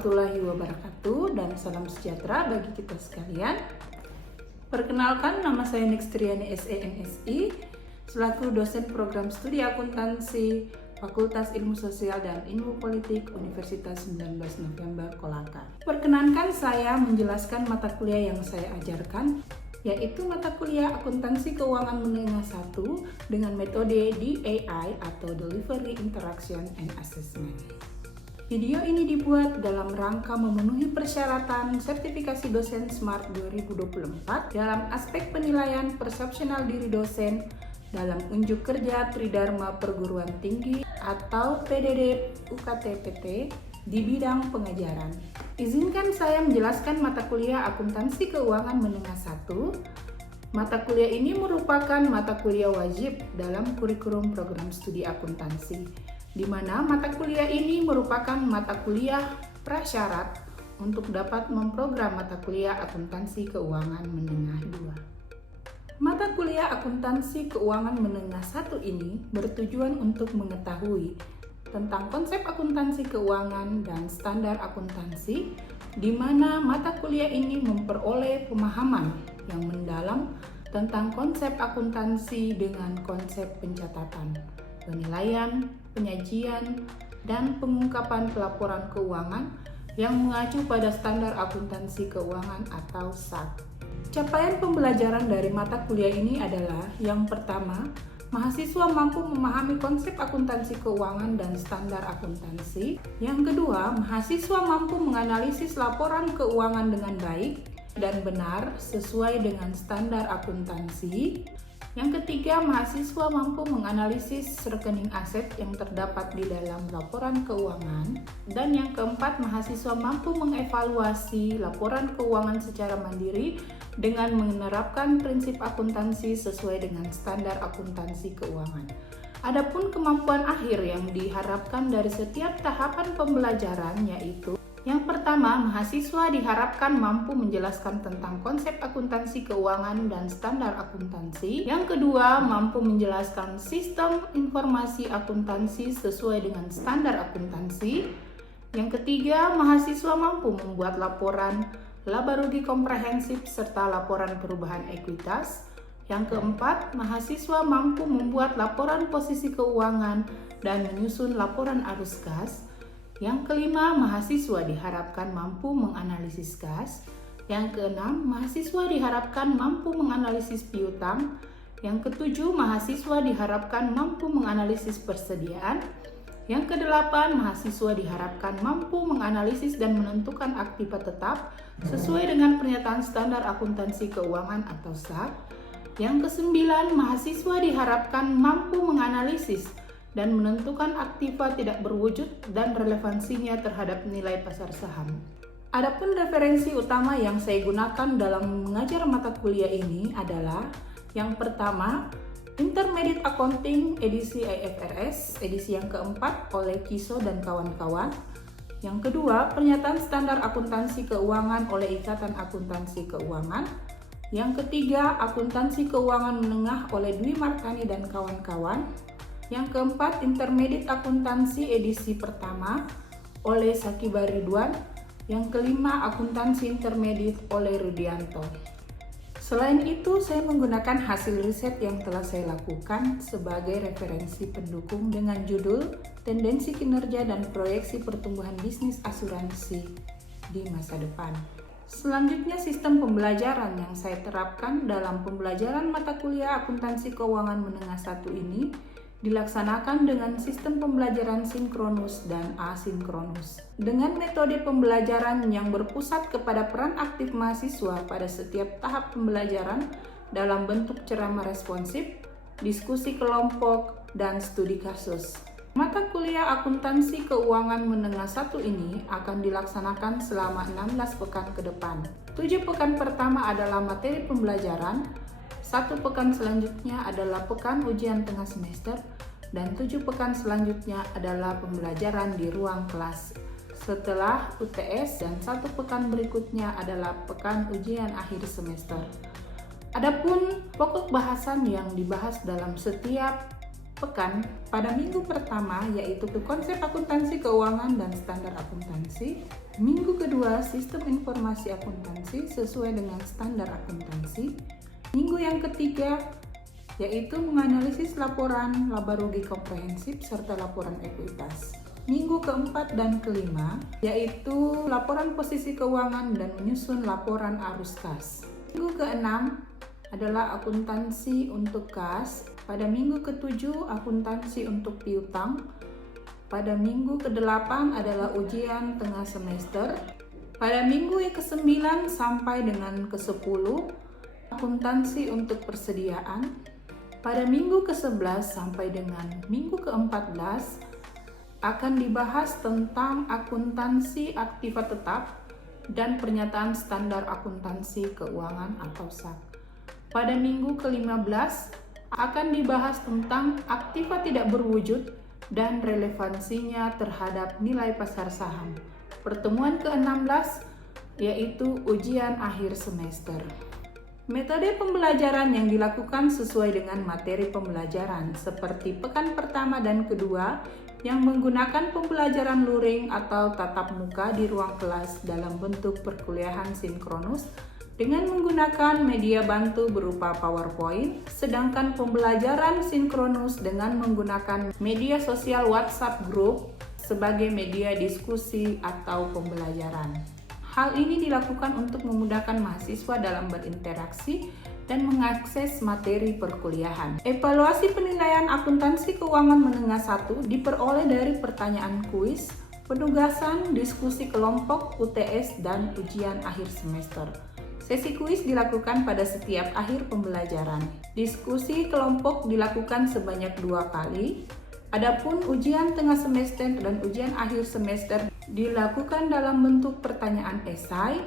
warahmatullahi wabarakatuh dan salam sejahtera bagi kita sekalian. Perkenalkan, nama saya Nixtriani SEMSI selaku dosen program studi akuntansi Fakultas Ilmu Sosial dan Ilmu Politik Universitas 19 November Kolaka. Perkenankan saya menjelaskan mata kuliah yang saya ajarkan, yaitu mata kuliah Akuntansi Keuangan Menengah 1 dengan metode DAI atau Delivery Interaction and Assessment. Video ini dibuat dalam rangka memenuhi persyaratan sertifikasi dosen SMART 2024 dalam aspek penilaian persepsional diri dosen dalam unjuk kerja Tridharma Perguruan Tinggi atau PDD UKT-PT di bidang pengajaran. Izinkan saya menjelaskan mata kuliah Akuntansi Keuangan Menengah 1. Mata kuliah ini merupakan mata kuliah wajib dalam kurikulum program studi akuntansi, di mana mata kuliah ini merupakan mata kuliah prasyarat untuk dapat memprogram mata kuliah Akuntansi Keuangan Menengah 2. Mata kuliah Akuntansi Keuangan Menengah 1 ini bertujuan untuk mengetahui tentang konsep akuntansi keuangan dan standar akuntansi, di mana mata kuliah ini memperoleh pemahaman yang mendalam tentang konsep akuntansi dengan konsep pencatatan, penilaian, penyajian, dan pengungkapan pelaporan keuangan yang mengacu pada standar akuntansi keuangan atau SAK. Capaian pembelajaran dari mata kuliah ini adalah yang pertama, mahasiswa mampu memahami konsep akuntansi keuangan dan standar akuntansi. Yang kedua, mahasiswa mampu menganalisis laporan keuangan dengan baik dan benar sesuai dengan standar akuntansi. Yang ketiga, mahasiswa mampu menganalisis rekening aset yang terdapat di dalam laporan keuangan. Dan yang keempat, mahasiswa mampu mengevaluasi laporan keuangan secara mandiri dengan menerapkan prinsip akuntansi sesuai dengan standar akuntansi keuangan. Adapun kemampuan akhir yang diharapkan dari setiap tahapan pembelajaran yaitu: yang pertama, mahasiswa diharapkan mampu menjelaskan tentang konsep akuntansi keuangan dan standar akuntansi. Yang kedua, mampu menjelaskan sistem informasi akuntansi sesuai dengan standar akuntansi. Yang ketiga, mahasiswa mampu membuat laporan laba rugi komprehensif serta laporan perubahan ekuitas. Yang keempat, mahasiswa mampu membuat laporan posisi keuangan dan menyusun laporan arus kas. Yang kelima, mahasiswa diharapkan mampu menganalisis kas. Yang keenam, mahasiswa diharapkan mampu menganalisis piutang. Yang ketujuh, mahasiswa diharapkan mampu menganalisis persediaan. Yang kedelapan, mahasiswa diharapkan mampu menganalisis dan menentukan aktiva tetap sesuai dengan pernyataan standar akuntansi keuangan atau SAK. Yang kesembilan, mahasiswa diharapkan mampu menganalisis dan menentukan aktiva tidak berwujud dan relevansinya terhadap nilai pasar saham. Adapun referensi utama yang saya gunakan dalam mengajar mata kuliah ini adalah yang pertama, Intermediate Accounting edisi IFRS edisi yang keempat oleh Kiso dan kawan-kawan. Yang kedua, Pernyataan Standar Akuntansi Keuangan oleh Ikatan Akuntansi Keuangan. Yang ketiga, Akuntansi Keuangan Menengah oleh Dwi Martani dan kawan-kawan. Yang keempat, Intermediate Akuntansi edisi pertama oleh Sakiba Ridwan. Yang kelima, Akuntansi Intermediate oleh Rudianto. Selain itu, saya menggunakan hasil riset yang telah saya lakukan sebagai referensi pendukung dengan judul Tendensi Kinerja dan Proyeksi Pertumbuhan Bisnis Asuransi di Masa Depan. Selanjutnya, sistem pembelajaran yang saya terapkan dalam pembelajaran mata kuliah Akuntansi Keuangan Menengah 1 ini dilaksanakan dengan sistem pembelajaran sinkronus dan asinkronus. Dengan metode pembelajaran yang berpusat kepada peran aktif mahasiswa pada setiap tahap pembelajaran dalam bentuk ceramah responsif, diskusi kelompok, dan studi kasus. Mata kuliah Akuntansi Keuangan Menengah 1 ini akan dilaksanakan selama 16 pekan ke depan. 7 pekan pertama adalah materi pembelajaran, 1 pekan selanjutnya adalah pekan ujian tengah semester, dan 7 pekan selanjutnya adalah pembelajaran di ruang kelas setelah UTS, dan 1 pekan berikutnya adalah pekan ujian akhir semester. Adapun pokok bahasan yang dibahas dalam setiap pekan pada minggu pertama yaitu konsep akuntansi keuangan dan standar akuntansi. Minggu kedua sistem informasi akuntansi sesuai dengan standar akuntansi. Minggu yang ketiga yaitu menganalisis laporan laba rugi komprehensif serta laporan ekuitas. Minggu keempat dan kelima yaitu laporan posisi keuangan dan menyusun laporan arus kas. Minggu keenam adalah akuntansi untuk kas. Pada minggu ketujuh akuntansi untuk piutang. Pada minggu ke-8 adalah ujian tengah semester. Pada minggu yang ke-9 sampai dengan ke-10 akuntansi untuk persediaan. Pada minggu ke-11 sampai dengan minggu ke-14 akan dibahas tentang akuntansi aktiva tetap dan pernyataan standar akuntansi keuangan atau SAK. Pada minggu ke-15 akan dibahas tentang aktiva tidak berwujud dan relevansinya terhadap nilai pasar saham. Pertemuan ke-16 yaitu ujian akhir semester. Metode pembelajaran yang dilakukan sesuai dengan materi pembelajaran seperti pekan pertama dan kedua yang menggunakan pembelajaran luring atau tatap muka di ruang kelas dalam bentuk perkuliahan sinkronus dengan menggunakan media bantu berupa PowerPoint, sedangkan pembelajaran sinkronus dengan menggunakan media sosial WhatsApp Group sebagai media diskusi atau pembelajaran. Hal ini dilakukan untuk memudahkan mahasiswa dalam berinteraksi dan mengakses materi perkuliahan. Evaluasi penilaian akuntansi keuangan menengah 1 diperoleh dari pertanyaan kuis, penugasan, diskusi kelompok, UTS, dan ujian akhir semester. Sesi kuis dilakukan pada setiap akhir pembelajaran. Diskusi kelompok dilakukan sebanyak 2 kali. Adapun ujian tengah semester dan ujian akhir semester dilakukan dalam bentuk pertanyaan esai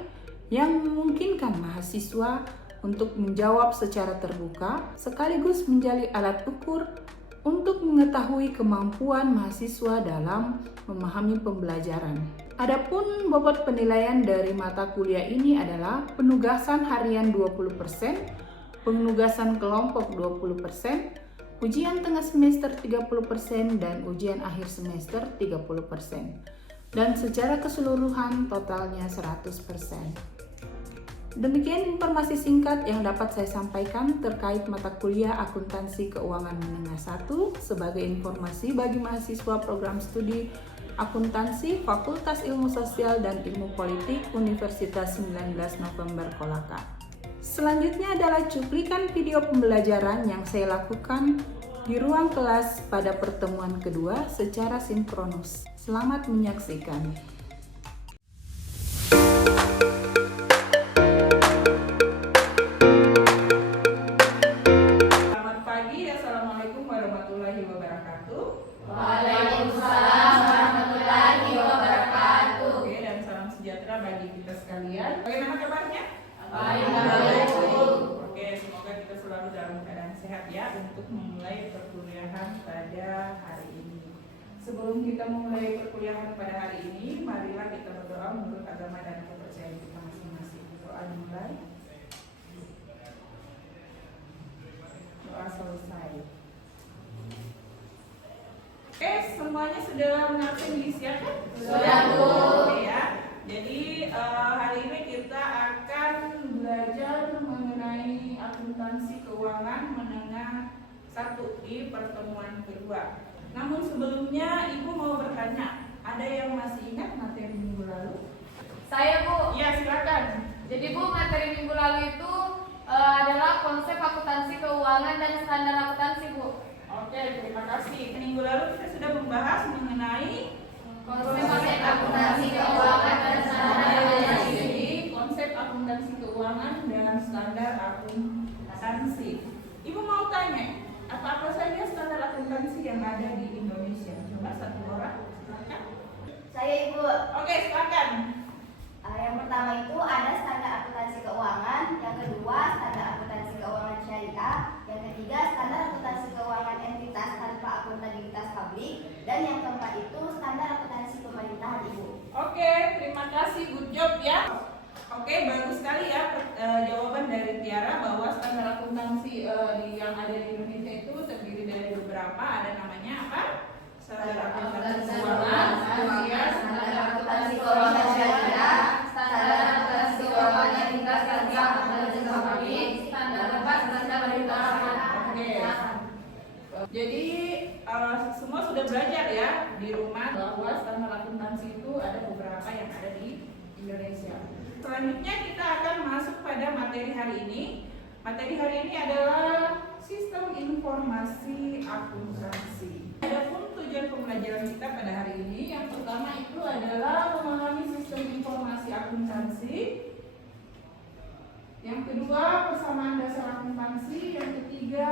yang memungkinkan mahasiswa untuk menjawab secara terbuka sekaligus menjadi alat ukur untuk mengetahui kemampuan mahasiswa dalam memahami pembelajaran. Adapun bobot penilaian dari mata kuliah ini adalah penugasan harian 20%, penugasan kelompok 20%, ujian tengah semester 30% dan ujian akhir semester 30%. Dan secara keseluruhan totalnya 100%. Demikian informasi singkat yang dapat saya sampaikan terkait mata kuliah akuntansi keuangan menengah 1 sebagai informasi bagi mahasiswa program studi akuntansi Fakultas Ilmu Sosial dan Ilmu Politik Universitas 19 November Kolaka. Selanjutnya adalah cuplikan video pembelajaran yang saya lakukan di ruang kelas pada pertemuan kedua secara sinkronus. Selamat menyaksikan. Selamat pagi, Assalamualaikum warahmatullahi wabarakatuh. Waalaikumsalam warahmatullahi wabarakatuh. Oke, dan salam sejahtera bagi kita sekalian. Bagaimana kabarnya? Baik. Oke, semoga kita selalu dalam keadaan sehat ya untuk memulai perkuliahan pada hari ini. Sebelum kita memulai perkuliahan pada hari ini, marilah kita berdoa menurut agama dan kepercayaan kita masing-masing. Doa dimulai. Doa selesai. Oke, semuanya sudah mengerti disiapkan? Sudah, Bu. Oke ya. Jadi hari ini kita akan belajar mengenai akuntansi keuangan menengah 1 di pertemuan kedua. Namun sebelumnya Ibu mau bertanya, ada yang masih ingat materi minggu lalu? Saya, Bu. Ya, silakan. Jadi, Bu, materi minggu lalu itu adalah konsep akuntansi keuangan dan standar akuntansi, Bu. Oke, terima kasih. Minggu lalu kita sudah membahas mengenai Konsep akuntansi keuangan dan standar akuntansi. Jadi, konsep akuntansi keuangan dan standar akuntansi. Ibu mau tanya, apa-apa saja standar akuntansi yang ada di Indonesia? Coba satu orang, silakan. Saya Ibu. Oke, silakan. Yang pertama itu ada standar akuntansi keuangan, yang kedua standar akuntansi keuangan syariah, yang ketiga standar akuntansi keuangan entitas tanpa akuntabilitas publik, dan yang keempat itu standar akuntansi pemerintahan Ibu. Oke, terima kasih, good job ya. Oke, bagus sekali ya jawaban dari Tiara bahwa standar akuntansi yang ada di Indonesia itu terdiri dari beberapa, ada standar akuntansi keuangan, keuangan, standar akuntansi keuangan syariah, standar akuntansi keuangan entitas tanpa akuntansi publik, standar 4 standar perhitungan. Oke. Jadi semua sudah belajar ya di rumah bahwa standar akuntansi itu ada beberapa yang ada di Indonesia. Selanjutnya kita akan masuk pada materi hari ini. Materi hari ini adalah sistem informasi akuntansi. Adapun tujuan pembelajaran kita pada hari ini, yang pertama itu adalah memahami sistem informasi akuntansi. Yang kedua, persamaan dasar akuntansi. Yang ketiga,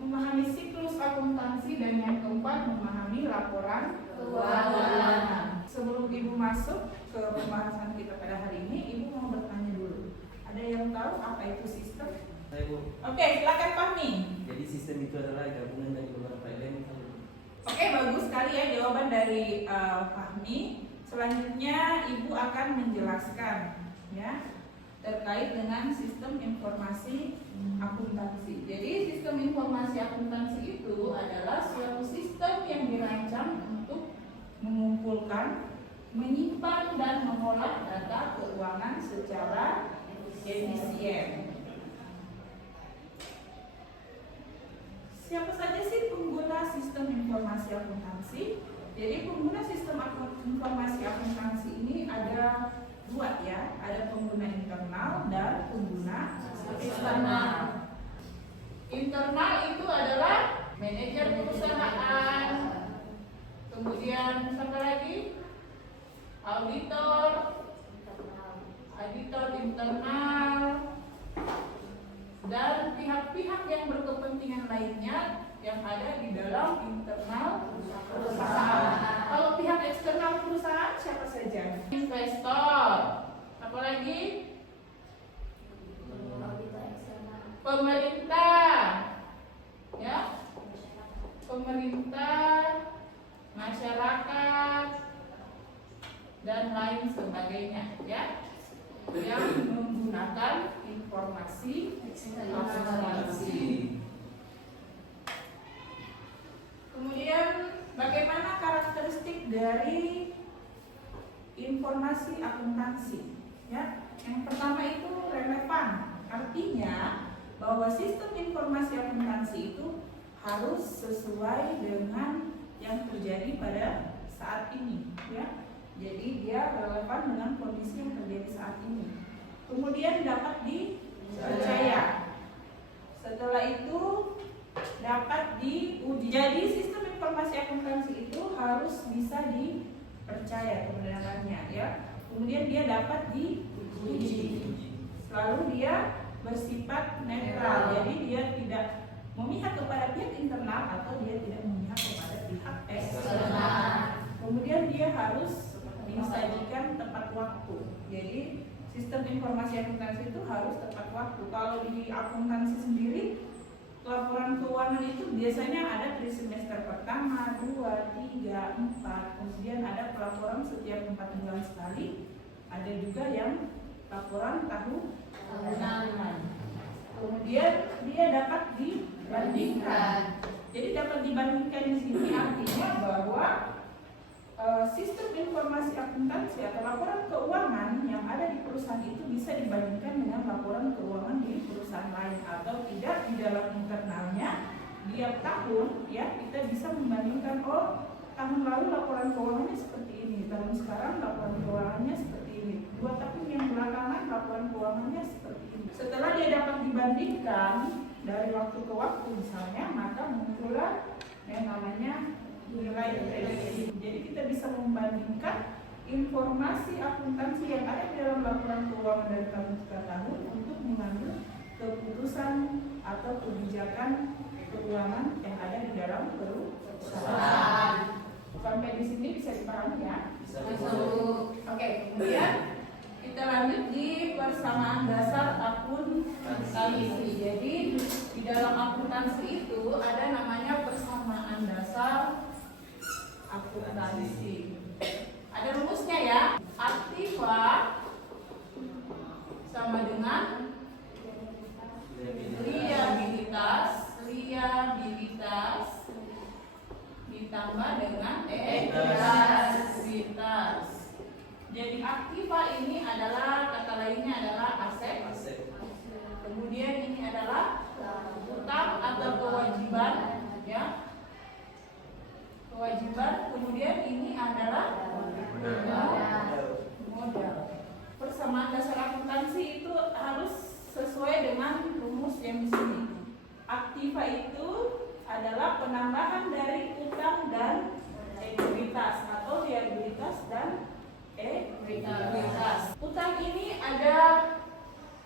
memahami siklus akuntansi. Dan yang keempat, memahami laporan keuangan. Sebelum Ibu masuk ke pembahasan kita pada hari ini, Ibu mau bertanya dulu. Ada yang tahu apa itu sistem? Saya Bu. Oke, silakan Fahmi. Jadi sistem itu adalah gabungan dari beberapa elemen. Oke, bagus sekali ya jawaban dari Fahmi. Selanjutnya Ibu akan menjelaskan ya terkait dengan sistem informasi akuntansi. Jadi sistem informasi akuntansi itu adalah suatu sistem yang dirancang untuk mengumpulkan, menyimpan dan mengolah data keuangan secara efisien. Siapa saja sih pengguna sistem informasi akuntansi? Jadi pengguna sistem informasi akuntansi ini ada dua ya, ada pengguna internal dan pengguna eksternal. Internal itu adalah manajer perusahaan, kemudian siapa lagi? Auditor internal, dan pihak-pihak yang berkepentingan lainnya yang ada di dalam internal perusahaan. Kalau pihak eksternal perusahaan siapa saja? Investor, apalagi pemerintah, ya, pemerintah, masyarakat, dan lain sebagainya, ya, yang menggunakan informasi akuntansi. Kemudian bagaimana karakteristik dari informasi akuntansi? Ya, yang pertama itu relevan, artinya bahwa sistem informasi akuntansi itu harus sesuai dengan yang terjadi pada saat ini, ya. Jadi dia relevan dengan kondisi yang terjadi saat ini. Kemudian dapat dipercaya. Setelah itu dapat diuji. Jadi sistem informasi akuntansi itu harus bisa dipercaya kebenarannya, ya. Kemudian dia dapat diuji. Selalu dia bersifat netral. Jadi dia tidak memihak kepada pihak internal atau dia tidak memihak kepada pihak eksternal. Kemudian dia harus disajikan tepat waktu. Jadi sistem informasi akuntansi itu harus tepat waktu. Kalau di akuntansi sendiri, laporan keuangan itu biasanya ada di semester pertama, 2, 3, 4. Kemudian ada pelaporan setiap 4 bulan sekali. Ada juga yang laporan tahunan. Kemudian dia dapat dibandingkan. Jadi dapat dibandingkan di sini artinya bahwa sistem informasi akuntansi atau laporan keuangan yang ada di perusahaan itu bisa dibandingkan dengan laporan keuangan di perusahaan lain atau tidak di dalam internalnya. Tiap tahun ya kita bisa membandingkan, oh tahun lalu laporan keuangannya seperti ini, tahun sekarang laporan keuangannya seperti ini, 2 tahun yang belakangan laporan keuangannya seperti ini. Setelah dia dapat dibandingkan dari waktu ke waktu misalnya, maka muncullah yang namanya nilai prediksi. Jadi kita bisa membandingkan informasi akuntansi yang ada di dalam laporan keuangan dari tahun ke tahun untuk mengambil keputusan atau kebijakan keuangan yang ada di dalam perusahaan. Sampai di sini bisa dipahami ya? Bisa. Oke, kemudian kita lanjut di persamaan dasar akuntansi. Jadi di dalam akuntansi itu ada namanya persamaan dasar akuntansi. Ada rumusnya ya. Aktiva sama dengan liabilitas ditambah dengan persamaan dasar akuntansi itu harus sesuai dengan rumus yang di sini. Aktiva itu adalah penambahan dari utang dan ekuitas atau liabilitas dan ekuitas. Utang ini ada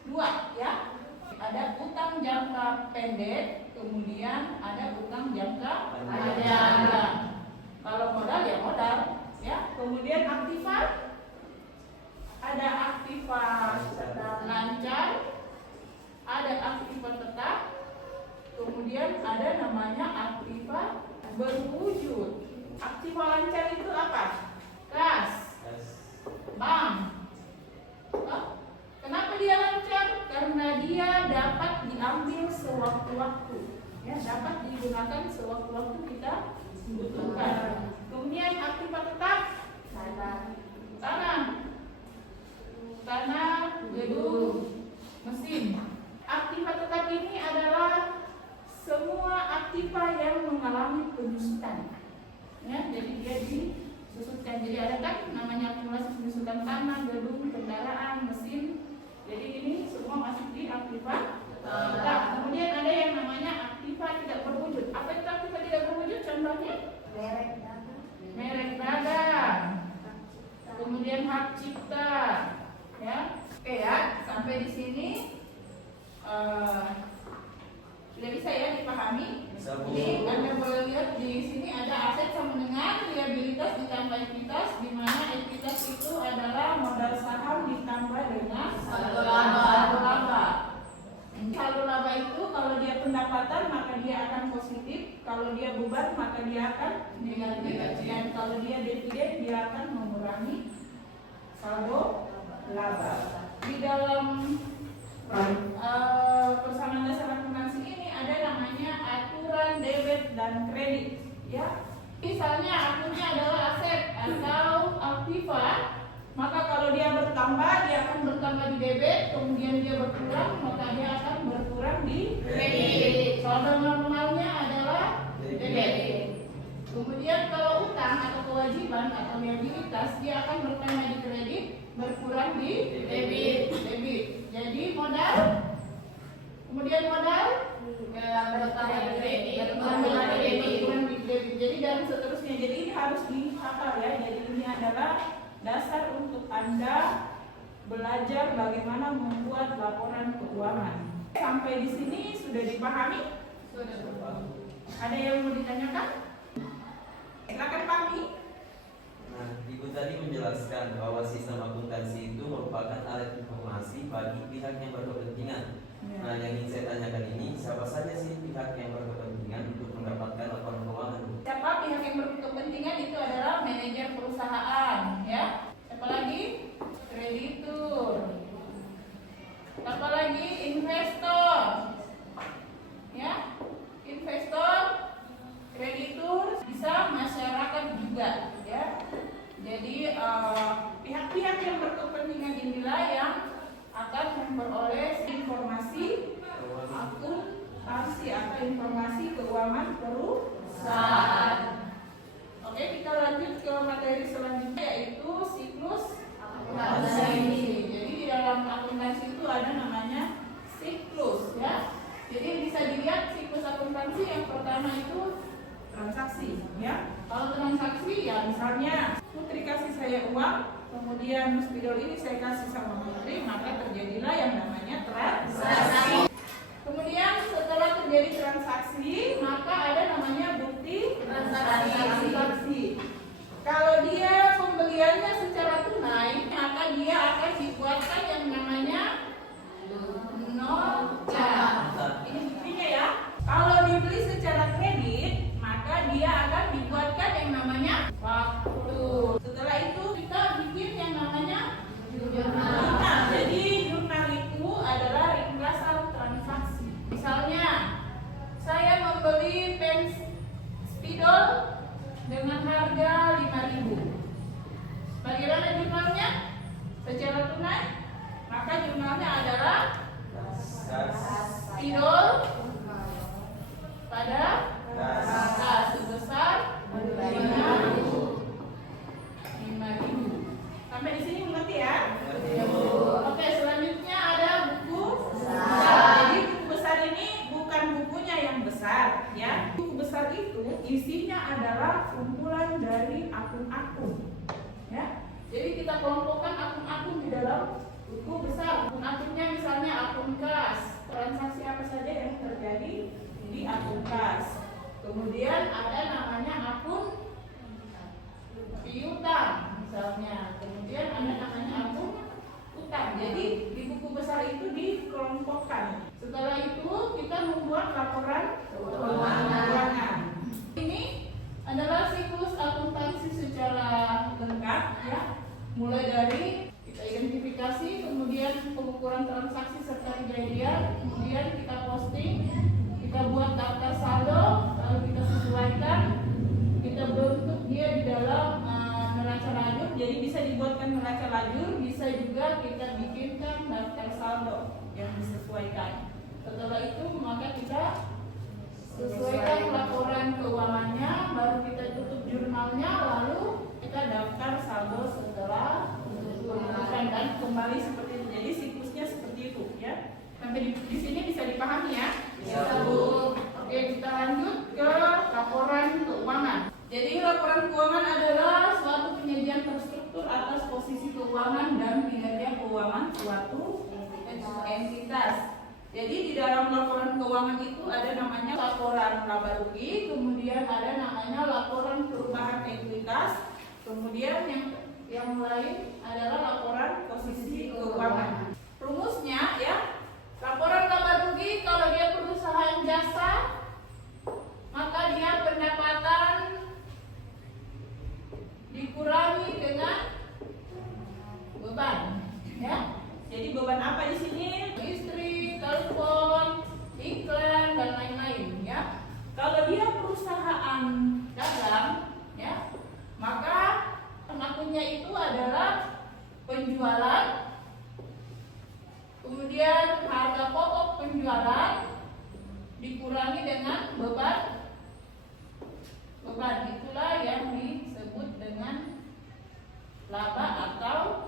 dua ya. Ada utang jangka pendek, kemudian ada utang jangka panjang. Kalau modal ya modal ya. Kemudian aktiva, ada aktiva lancar, ada aktiva tetap, kemudian ada namanya aktiva berwujud. Aktiva lancar itu apa? Kas, bank. Kenapa dia lancar? Karena dia dapat diambil sewaktu-waktu, ya, dapat digunakan sewaktu-waktu kita butuhkan. Kemudian aktiva tetap, tanah, gedung, mesin. Aktiva tetap ini adalah semua aktiva yang mengalami penyusutan, ya, jadi dia disusutkan. Jadi ada kan namanya akumulasi penyusutan tanah, gedung, kendaraan, mesin. Jadi ini semua masuk di aktiva tetap. Kemudian ada yang namanya aktiva tidak berwujud. Apa itu aktiva tidak berwujud? Contohnya merek dagang, kemudian hak cipta, ya. Oke ya, sampai di sini sudah bisa ya dipahami. Jadi Anda boleh lihat di sini ada aset sama dengan liabilitas ditambah ekuitas, di mana ekuitas itu adalah modal saham ditambah dengan saldo laba. Saldo laba itu kalau dia pendapatan maka dia akan positif, kalau dia beban maka dia akan negatif, dan kalau dia dividen dia akan mengurangi saldo laba. Di dalam persamaan dasar akuntansi ini ada namanya aturan debit dan kredit, ya. Misalnya akunnya adalah aset atau aktiva, maka kalau dia bertambah dia akan bertambah di debit, kemudian dia berkurang maka dia akan berkurang di kredit. Saldo normalnya adalah debit. Kemudian kalau utang atau kewajiban atau liabilitas dia akan bertambah di kredit, berkurang di debit. Jadi modal, kemudian modal bertambah di kredit, berkurang di debit. Jadi dan seterusnya. Jadi ini harus dihafal ya. Jadi ini adalah dasar untuk Anda belajar bagaimana membuat laporan keuangan. Sampai di sini sudah dipahami? Sudah. Ada yang mau ditanyakan? Silakan Pami. Nah, Ibu tadi menjelaskan bahwa sistem akuntansi itu merupakan alat informasi bagi pihak yang berkepentingan. Ya. Nah, yang ingin saya tanyakan ini, siapa saja sih pihak yang berkepentingan untuk mendapatkan laporan keuangan? Siapa pihak yang berkepentingan itu adalah manajer perusahaan, ya. Siapa lagi? Kreditur. Siapa lagi? Investor. Ya. Investor, kreditur, bisa masyarakat juga, ya. Jadi pihak-pihak yang berkepentingan inilah yang akan memperoleh informasi akuntansi atau informasi keuangan perusahaan. Oke, kita lanjut ke materi selanjutnya yaitu siklus akuntansi. Jadi di dalam akuntansi itu ada namanya siklus, ya. Jadi bisa dilihat siklus akuntansi yang pertama itu transaksi, ya. Kalau transaksi ya misalnya Putri kasih saya uang, kemudian spidol ini saya kasih sama Putri, maka terjadilah yang namanya transaksi. Kemudian setelah terjadi transaksi, maka ada namanya bukti transaksi. Kalau dia pembeliannya secara tunai, maka dia akan dibuatkan yang namanya nota. Ini buktinya ya. Kalau dibeli secara kredit, maka dia akan dibuatkan yang namanya faktur. Setelah itu kita bikin yang namanya jurnal. Jadi jurnal itu adalah ringkasan transaksi. Misalnya saya membeli pen spidol dengan harga 5.000. Bagaimana jurnalnya? Secara tunai, maka jurnalnya adalah spidol pada kas sebesar 5.000. Sampai di sini mengerti ya? kita kelompokkan akun-akun di dalam buku besar. Akun-akunnya misalnya akun kas, transaksi apa saja yang terjadi di akun kas. Kemudian ada namanya akun piutang misalnya. Kemudian ada namanya akun utang. Jadi di buku besar itu dikelompokkan. Setelah itu kita membuat laporan keuangan. Ini adalah siklus akuntansi secara lengkap ya. Mulai dari kita identifikasi, kemudian pengukuran transaksi serta kejadian, kemudian kita posting, kita buat daftar saldo, lalu kita sesuaikan, kita bentuk dia di dalam neraca lajur. Jadi bisa dibuatkan neraca lajur, bisa juga kita bikinkan daftar saldo yang disesuaikan. Setelah itu maka kita sesuaikan laporan keuangannya, baru kita tutup jurnalnya, lalu kita daftar saldo setelah pengukuran dan kembali seperti itu. Jadi siklusnya seperti itu ya. Sampai di sini bisa dipahami ya? Bisa, Bu. Oke, kita lanjut ke laporan keuangan. Jadi laporan keuangan adalah suatu penyajian terstruktur atas posisi keuangan dan kinerja keuangan suatu entitas. Jadi di dalam laporan keuangan itu ada namanya laporan laba rugi, kemudian ada namanya laporan perubahan ekuitas, kemudian yang lain adalah laporan posisi keuangan. Rumusnya ya, laporan laba rugi kalau dia perusahaan jasa, maka dia pendapatan dikurangi dengan beban, ya. Jadi beban apa di sini? Listrik, telepon, iklan dan lain-lain, ya. Kalau dia perusahaan dagang, ya, maka akunnya itu adalah penjualan, kemudian harga pokok penjualan dikurangi dengan beban. Itulah yang disebut dengan laba atau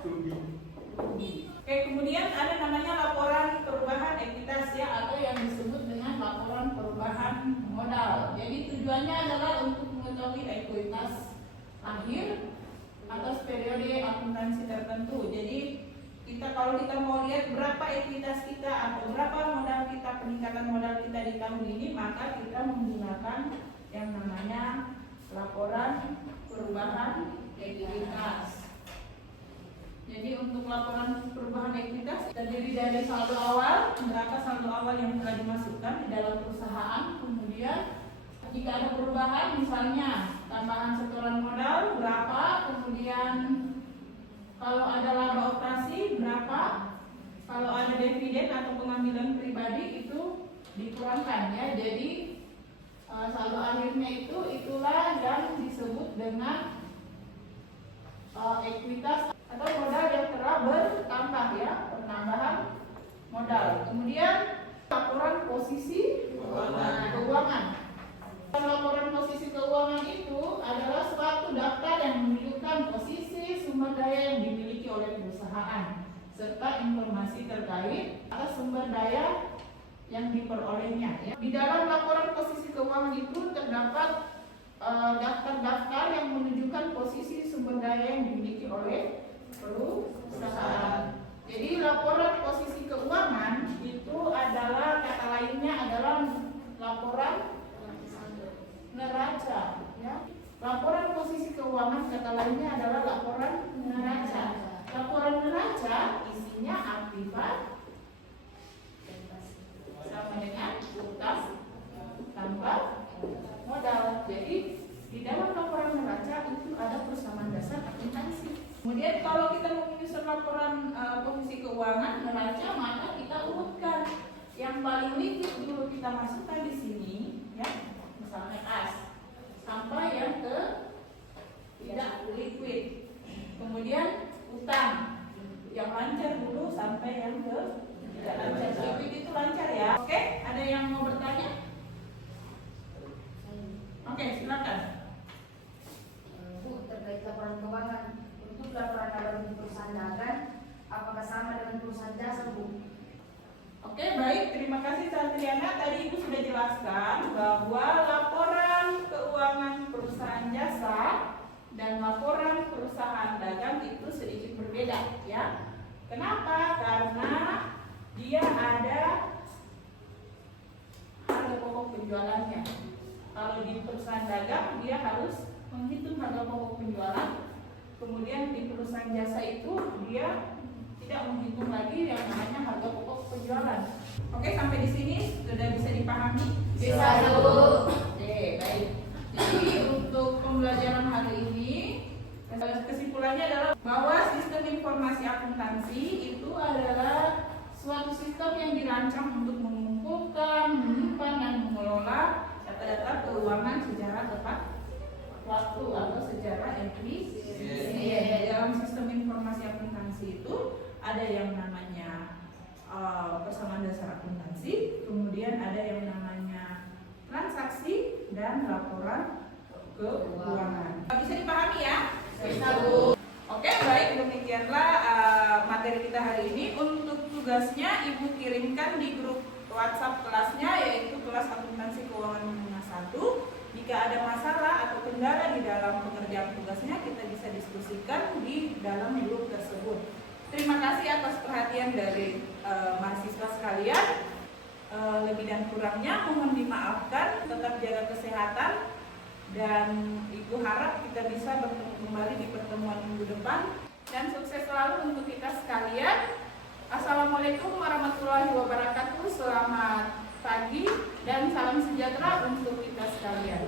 rugi. Oke, kemudian ada namanya laporan perubahan ekuitas ya, atau yang disebut dengan laporan perubahan modal. Jadi tujuannya adalah untuk mengetahui ekuitas akhir atas periode akuntansi tertentu. Jadi kalau kita mau lihat berapa ekuitas kita atau berapa modal kita, peningkatan modal kita di tahun ini, maka kita menggunakan yang namanya laporan perubahan ekuitas. Jadi untuk laporan perubahan ekuitas terdiri dari saldo awal, berapa saldo awal yang telah dimasukkan di dalam perusahaan, kemudian jika ada perubahan misalnya tambahan setoran modal berapa, kemudian kalau ada laba operasi berapa, kalau ada dividen atau pengambilan pribadi itu dikurangkan ya. Jadi saldo akhirnya itulah yang disebut dengan ekuitas atau modal yang telah bertambah ya, penambahan modal. Kemudian laporan posisi keuangan. Laporan posisi keuangan itu adalah suatu daftar yang menunjukkan posisi sumber daya yang dimiliki oleh perusahaan serta informasi terkait atas sumber daya yang diperolehnya ya. Di dalam laporan posisi keuangan itu terdapat daftar-daftar yang menunjukkan posisi sumber daya yang dimiliki oleh perusahaan. Jadi laporan posisi keuangan itu adalah, kata lainnya adalah laporan neraca ya. Laporan posisi keuangan kata lainnya adalah laporan neraca. Laporan neraca isinya aktifan sama dengan utang tanpa modal. Jadi di dalam laporan neraca itu ada persamaan dasar akuntansi. Kemudian kalau kita mau menyusun laporan posisi keuangan neraca, maka kita urutkan yang paling liquid dulu kita masukkan di sini ya, misalnya as, sampai yang ke tidak liquid. Kemudian utang yang lancar dulu sampai yang ke tidak lancar. Liquid itu lancar ya. Oke, ada yang mau bertanya? Oke, silakan. Bu, terkait laporan keuangan, untuk laporan laba rugi perusahaan dagang, apakah sama dengan perusahaan jasa, Bu? Oke, baik. Terima kasih Santriana. Tadi Ibu sudah jelaskan bahwa laporan keuangan perusahaan jasa dan laporan perusahaan dagang itu sedikit berbeda ya. Kenapa? Karena dia ada harga pokok penjualannya. Kalau di perusahaan dagang dia harus menghitung harga pokok penjualan. Kemudian di perusahaan jasa itu dia tidak menghitung lagi yang namanya harga pokok penjualan. Oke, sampai di sini sudah bisa dipahami? Bisa, Bu. Oke, baik. Jadi untuk pembelajaran hari ini kesimpulannya adalah bahwa sistem informasi akuntansi itu adalah suatu sistem yang dirancang untuk mengumpulkan, menyimpan, dan mengelola data-data keuangan secara tepat waktu atau secara efisien. Dalam sistem informasi akuntansi itu ada yang namanya persamaan dasar akuntansi, kemudian ada yang namanya transaksi dan laporan keuangan. Bisa dipahami ya? Bisa, Bu. Oke, baik, demikianlah materi kita hari ini. Untuk tugasnya Ibu kirimkan di grup WhatsApp kelasnya, yaitu kelas akuntansi keuangan menengah 1. Jika ada masalah atau kendala di dalam pengerjaan tugasnya, kita bisa diskusikan di dalam grup tersebut. Terima kasih atas perhatian dari mahasiswa sekalian. Lebih dan kurangnya mohon dimaafkan. Tetap jaga kesehatan. Dan Ibu harap kita bisa bertemu kembali di pertemuan minggu depan. Dan sukses selalu untuk kita sekalian. Assalamualaikum warahmatullahi wabarakatuh. Selamat pagi dan salam sejahtera untuk kita sekalian.